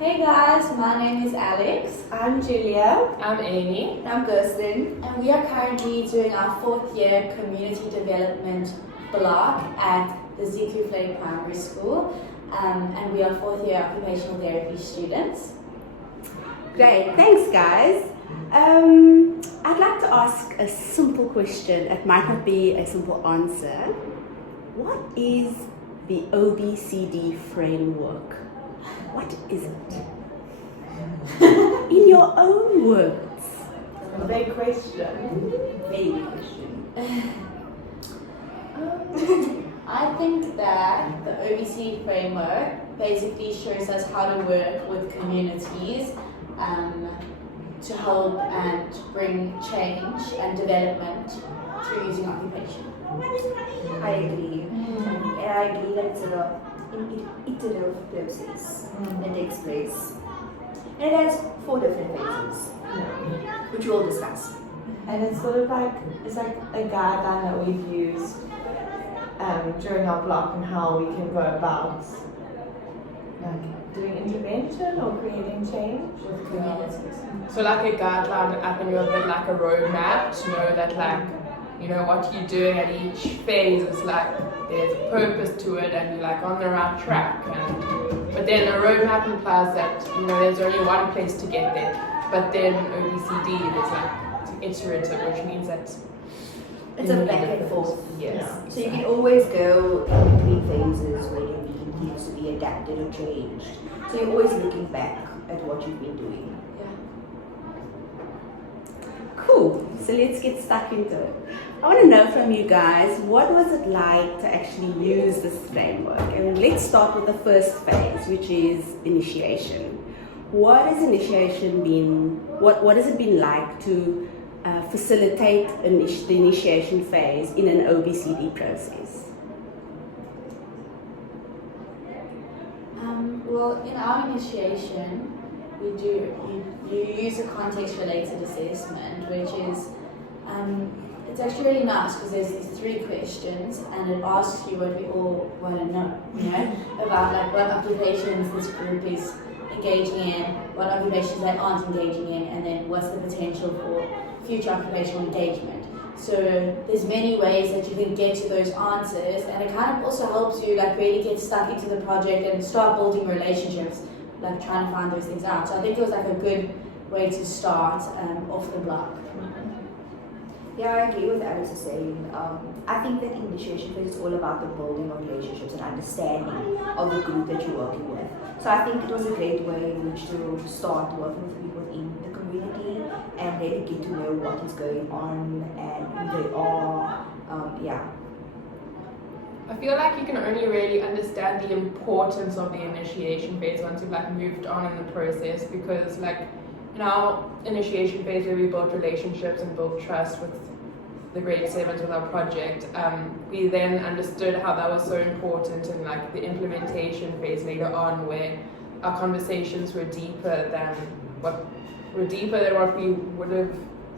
Hey guys, my name is Alex. I'm Julia. I'm Amy. I'm Kirsten. And we are currently doing our 4th year community development block at the Occupational Primary School. And we are 4th year occupational therapy students. Great, thanks guys. I'd like to ask a simple question. It might not be a simple answer. What is the ObCD framework? What is it? In your own words. A big question. Very big question. I think that the ObCD framework basically shows us how to work with communities to help and bring change and development through using occupation. I agree. And I agree that it's an iterative process that takes place. And it has 4 different phases, which we'll discuss. And it's sort of like, it's like a guideline that we've used during our block and how we can go about like doing intervention or creating change with communities. So like a guideline, I think a bit like a roadmap to know that like, you know, what you're doing at each phase is like, there's a purpose to it and you're like on the right track. But then a roadmap implies that, you know, there's only one place to get there. But then ObCD, there's like, it's iterative, which means that It's a back and forth. Yes. So you can always go in between phases where your meeting needs to be adapted or changed. So you're always looking back at what you've been doing. Cool. So let's get stuck into it. I want to know from you guys, what was it like to actually use this framework? And let's start with the first phase, which is initiation. What has initiation been? What has it been like to facilitate the initiation phase in an ObCD process? Well, in our initiation, you use a context-related assessment, which is, it's actually really nice because there's these 3 questions and it asks you what we all want to know, you know, about like what occupations this group is engaging in, what occupations they aren't engaging in, and then what's the potential for future occupational engagement. So there's many ways that you can get to those answers, and it kind of also helps you like really get stuck into the project and start building relationships, like trying to find those things out. So I think it was like a good way to start off the block. Yeah, I agree with Alex is saying. I think that initiation phase is all about the building of relationships and understanding of the group that you're working with. So I think it was a great way in which to start working with people in the community and really get to know what is going on and who they are. I feel like you can only really understand the importance of the initiation phase once you've like moved on in the process, because like in our initiation phase where we built relationships and built trust with the grade 7s with our project, we then understood how that was so important in like the implementation phase later on, where our conversations were deeper than what we would have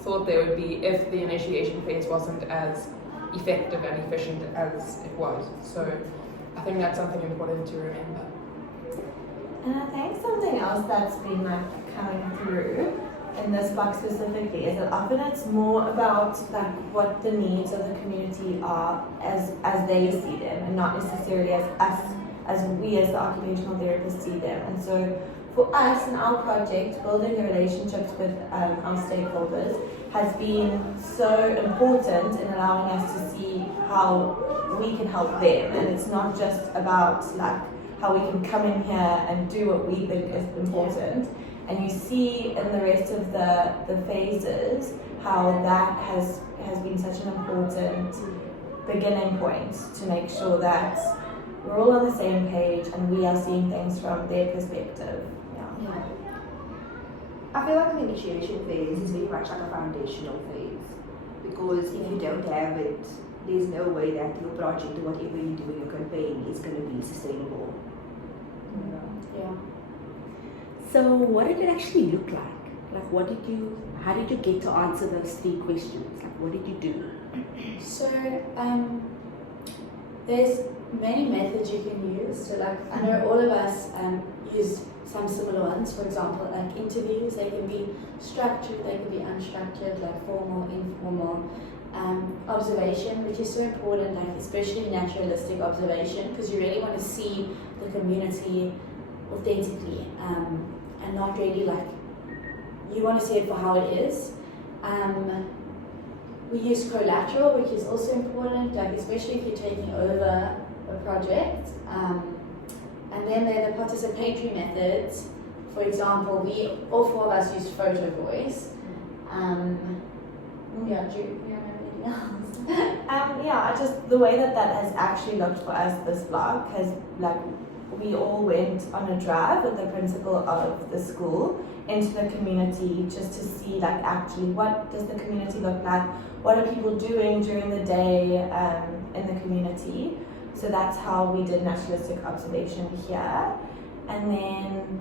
thought they would be if the initiation phase wasn't as effective and efficient as it was. So I think that's something important to remember. And I think something else that's been like coming through in this block specifically is that often it's more about like what the needs of the community are as they see them, and not necessarily as us, as we as the occupational therapists see them. And so for us in our project, building the relationships with our stakeholders has been so important in allowing us to see how we can help them. And it's not just about like how we can come in here and do what we think is important. And you see in the rest of the phases how that has been such an important beginning point to make sure that we're all on the same page and we are seeing things from their perspective. Yeah. I feel like the initiation phase is very much like a foundational phase, because if you don't have it, there's no way that your project or whatever you do in your campaign is going to be sustainable. Yeah. So what did it actually look like? Like how did you get to answer those 3 questions? Like what did you do? So there's many methods you can use. So like I know all of us use some similar ones. For example, like interviews, they can be structured, they can be unstructured, like formal, informal. Observation, which is so important, like especially naturalistic observation, because you really want to see the community authentically, and not really like, you want to see it for how it is. We use collateral, which is also important, like especially if you're taking over a project. And then there are the participatory methods. For example, all four of us use photo voice. Yeah, do you know anything else? Yeah, just the way that has actually looked for us this block has, like, we all went on a drive with the principal of the school into the community just to see, like, actually what does the community look like, what are people doing during the day in the community. So that's how we did naturalistic observation here. And then,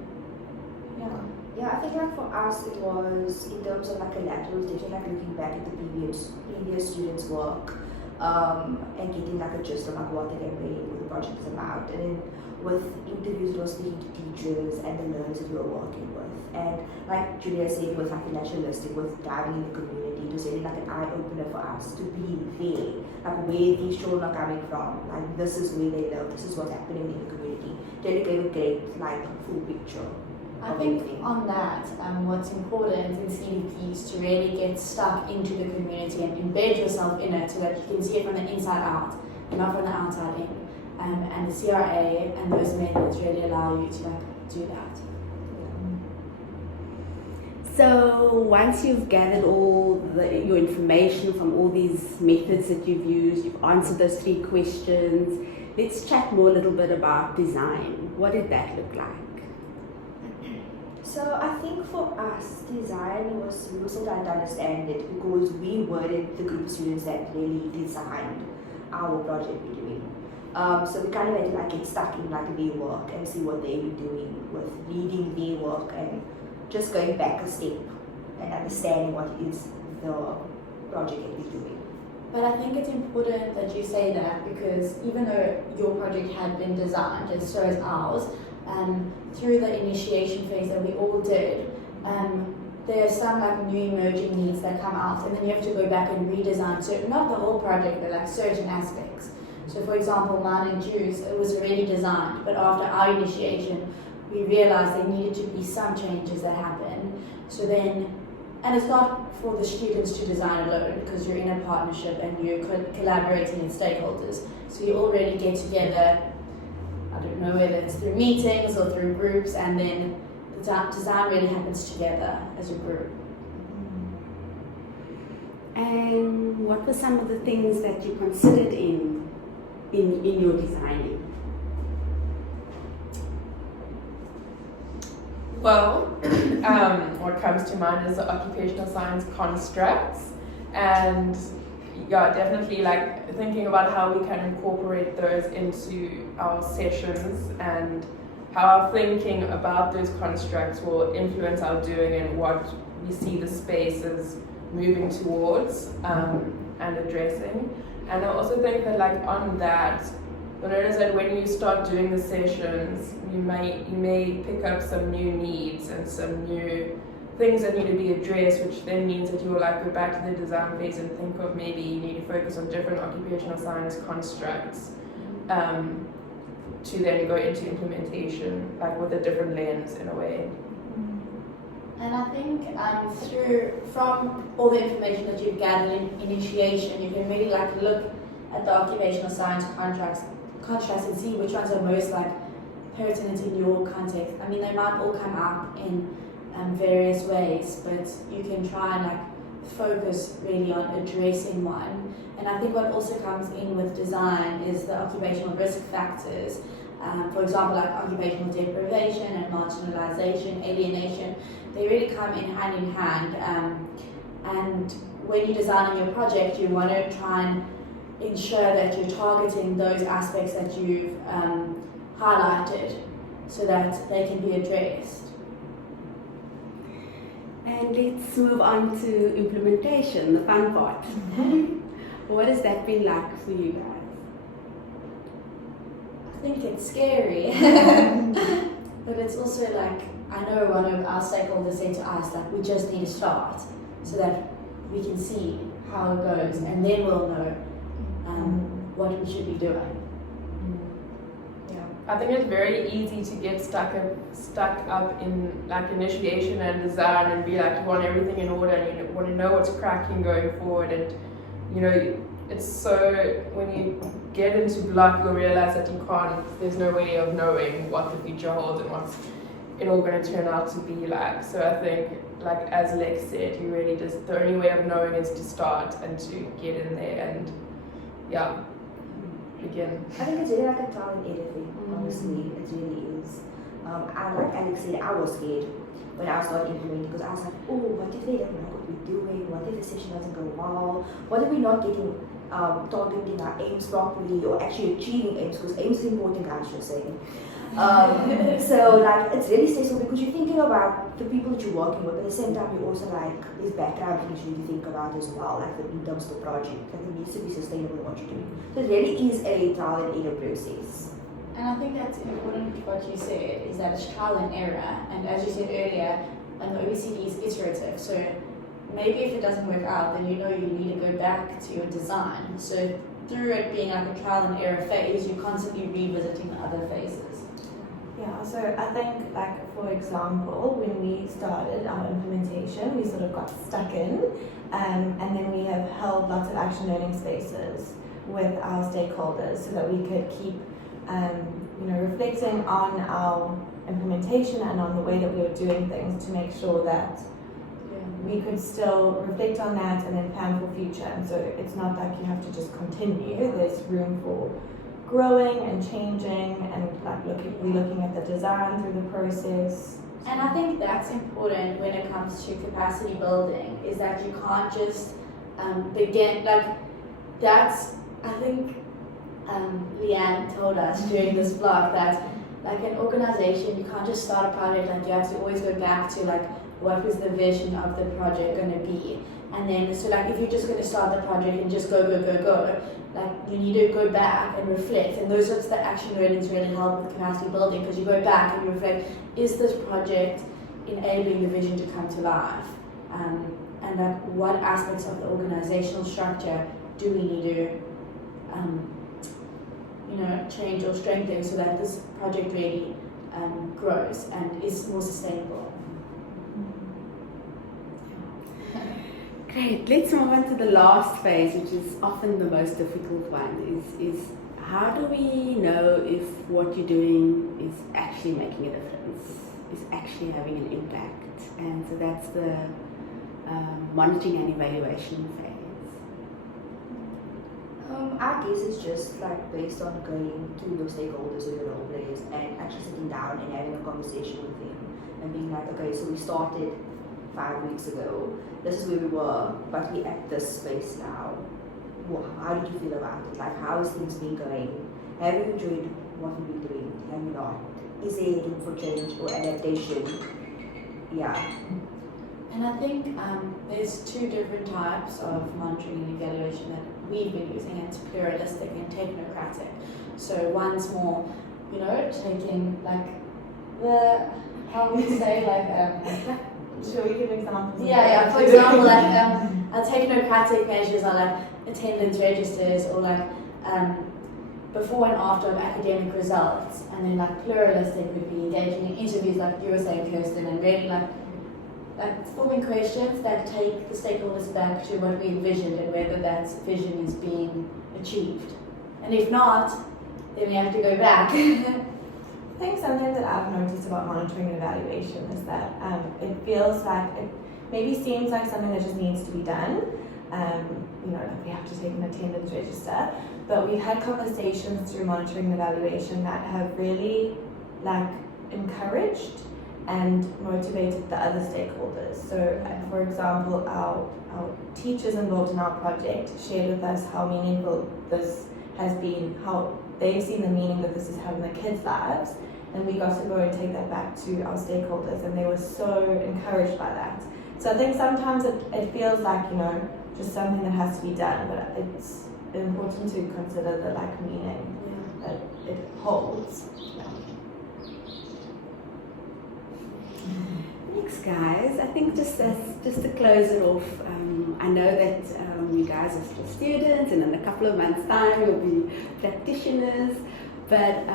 Yeah, I think like for us it was, in terms of like collateral, definitely like looking back at the previous students' work and getting like a gist of like what the campaign or the project is about. And then with interviews, we were speaking to teachers and the learners that we were working with. And like Julia said, with like the naturalistic, with diving in the community, it was really like an eye-opener for us to be there, like where these children are coming from, like this is where they live, this is what's happening in the community. Really gave a great like full picture. I think on that, what's important in CDP is to really get stuck into the community and embed yourself in it so that you can see it from the inside out and not from the outside in. And the CRA and those methods really allow you to like do that. So once you've gathered all your information from all these methods that you've used, you've answered those 3 questions, let's chat more a little bit about design. What did that look like? So I think for us, design was, we also trying to understand it because we weren't the group of students that really designed our project we're doing. So we kind of had to like get stuck in like their work and see what they were doing with reading their work and just going back a step and understanding what is the project that we're doing. But I think it's important that you say that because even though your project had been designed, and so is ours, through the initiation phase that we all did, there are some like new emerging needs that come out, and then you have to go back and redesign. So not the whole project, but like certain aspects. So for example, mine and Juice, it was already designed, but after our initiation, we realized there needed to be some changes that happened. So then, and it's not for the students to design alone because you're in a partnership and you're collaborating with stakeholders. So you already get together, I don't know whether it's through meetings or through groups, and then the design really happens together as a group. And what were some of the things that you considered in your designing? Well, what comes to mind is the occupational science constructs, and yeah, definitely like thinking about how we can incorporate those into our sessions and how our thinking about those constructs will influence our doing and what we see the spaces moving towards and addressing. And I also think that like on that, you'll notice that when you start doing the sessions, you may pick up some new needs and some new things that need to be addressed, which then means that you will like go back to the design phase and think of maybe you need to focus on different occupational science constructs to then go into implementation, like with a different lens in a way. And I think from all the information that you've gathered in initiation, you can really like look at the occupational science contrast and see which ones are most like pertinent in your context. I mean, they might all come up in various ways, but you can try and like focus really on addressing one. And I think what also comes in with design is the occupational risk factors. For example, like occupational deprivation and marginalization, alienation, they really come in hand. And when you're designing your project, you want to try and ensure that you're targeting those aspects that you've highlighted so that they can be addressed. And let's move on to implementation, the fun part. What has that been like for you guys? I think it's scary. But it's also like, I know one of our stakeholders said to us that we just need to start so that we can see how it goes, and then we'll know what we should be doing. I think it's very easy to get stuck up in like initiation and design and be like, you want everything in order and you want to know what's cracking going forward, and you know, it's so, when you get into block you'll realize that you can't, there's no way of knowing what the future holds and what's it all going to turn out to be like. So I think, like as Lex said, you really just, the only way of knowing is to start and to get in there and begin. I think it's really like a trial and error thing, honestly. It really is. Like Alex said, I was scared when I started implementing, because I was like, oh, what if they don't know what we're doing? What if the session doesn't go well? What if we're not getting targeting our aims properly, or actually achieving aims? Because aims is important, guys, just saying. So like it's really stressful because you're thinking about the people that you're working with, but at the same time you're also like, there's background things you need to think about as well, like in terms of the project, like it needs to be sustainable in what you're doing. So it really is a trial and error process. And I think that's important what you said, is that it's trial and error, and as you said earlier, an ObCD is iterative, so maybe if it doesn't work out, then you know you need to go back to your design. So through it being like a trial and error phase, you're constantly revisiting the other phases. Yeah, so I think, like, for example, when we started our implementation, we sort of got stuck in, and then we have held lots of action learning spaces with our stakeholders so that we could keep, reflecting on our implementation and on the way that we were doing things to make sure that we could still reflect on that and then plan for future. And so it's not like you have to just continue. There's room for growing and changing and like looking at the design through the process. And I think that's important when it comes to capacity building, is that you can't just begin, like that's, I think Leanne told us during this blog that like an organization, you can't just start a project, like you have to always go back to like what was the vision of the project going to be. And then, so like if you're just going to start the project and just go, like you need to go back and reflect, and those sorts of the action learnings really help with capacity building, because you go back and you reflect, is this project enabling the vision to come to life? And like what aspects of the organizational structure do we need to change or strengthen so that this project really grows and is more sustainable. Great, let's move on to the last phase, which is often the most difficult one, is how do we know if what you're doing is actually making a difference, is actually having an impact? And so that's the monitoring and evaluation phase. I guess it's just like based on going to your stakeholders or your role players and actually sitting down and having a conversation with them and being like, okay, so we started 5 weeks ago, this is where we were, but we're at this space now. How did you feel about it? Like, how has things been going? Have you enjoyed what we've been doing? Have you not? Is there room for change or adaptation? Yeah. And I think there's two different types of monitoring and evaluation that we've been using, and it's pluralistic and technocratic. So one's more, taking like the, how we say, like, Shall we give examples? Yeah. For example, like our technocratic measures are like attendance registers, or like before and after of academic results, and then like pluralistic would be engaging in interviews, like you were saying, Kirsten, and really like forming questions that take the stakeholders back to what we envisioned and whether that vision is being achieved. And if not, then we have to go back. I think something that I've noticed about monitoring and evaluation is that it feels like it maybe seems like something that just needs to be done. Like we have to take an attendance register, but we've had conversations through monitoring and evaluation that have really like encouraged and motivated the other stakeholders. So, for example, our teachers involved in our project shared with us how meaningful this has been, how they've seen the meaning that this is having in the kids' lives, and we got to go and take that back to our stakeholders, and they were so encouraged by that. So I think sometimes it feels like, just something that has to be done, but it's important to consider the meaning it holds. Thanks, guys. I think just to close it off, I know that you guys are still students, and in a couple of months' time you'll be practitioners. But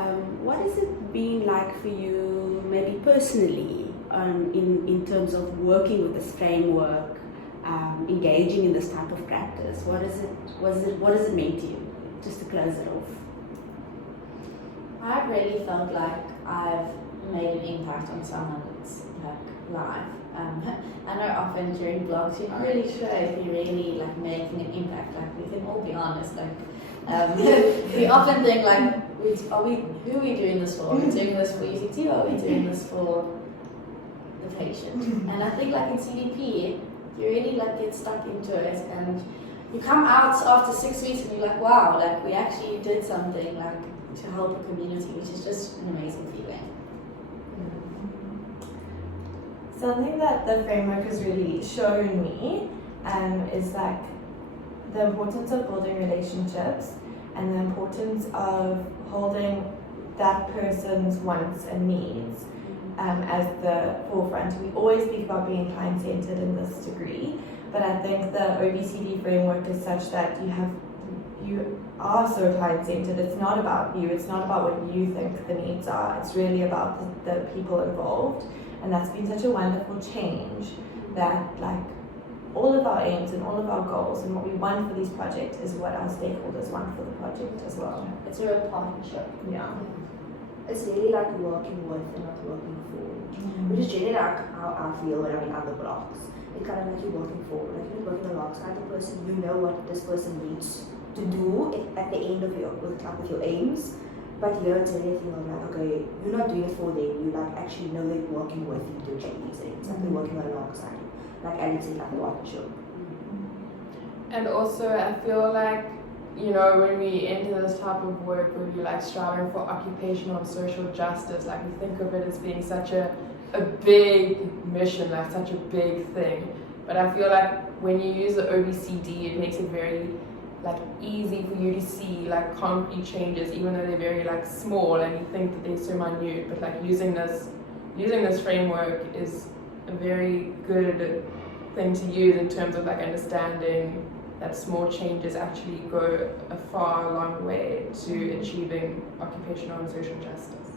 what has it been like for you, maybe personally, in terms of working with this framework, engaging in this type of practice? What does it mean to you? Just to close it off. I've really felt like I've made an impact on someone's life. I know often during blogs you're not really sure if you're really making an impact. We can all be honest. We often think who are we doing this for? Are we doing this for UCT, or are we doing this for the patient? And I think in CDP you really get stuck into it, and you come out after 6 weeks and you're like, wow, we actually did something to help a community, which is just an amazing feeling. Something that the framework has really shown me is the importance of building relationships and the importance of holding that person's wants and needs as the forefront. We always speak about being client-centered in this degree, but I think the ObCD framework is such that you are so client-centered. It's not about you, it's not about what you think the needs are, it's really about the people involved. And that's been such a wonderful change that all of our aims and all of our goals and what we want for these projects is what our stakeholders want for the project as well. It's a real partnership. Yeah. It's really working with and not working for, which is generally how I feel when I'm in other blogs. It's kind of you're working for, you're working alongside the person. You know what this person needs to do at the end of with your aims. But here it's anything of okay, you're not doing it for them, you actually know they're working with you to achieve these things, they're working alongside you. Alex said, partnership. And also I feel when we enter this type of work where we're striving for occupational and social justice, we think of it as being such a big mission, such a big thing. But I feel when you use the ObCD, it makes it very easy for you to see concrete changes, even though they're very small and you think that they're so minute. But using this framework is a very good thing to use in terms of understanding that small changes actually go a far long way to achieving occupational and social justice.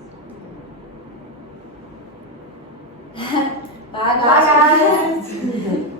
Bye guys.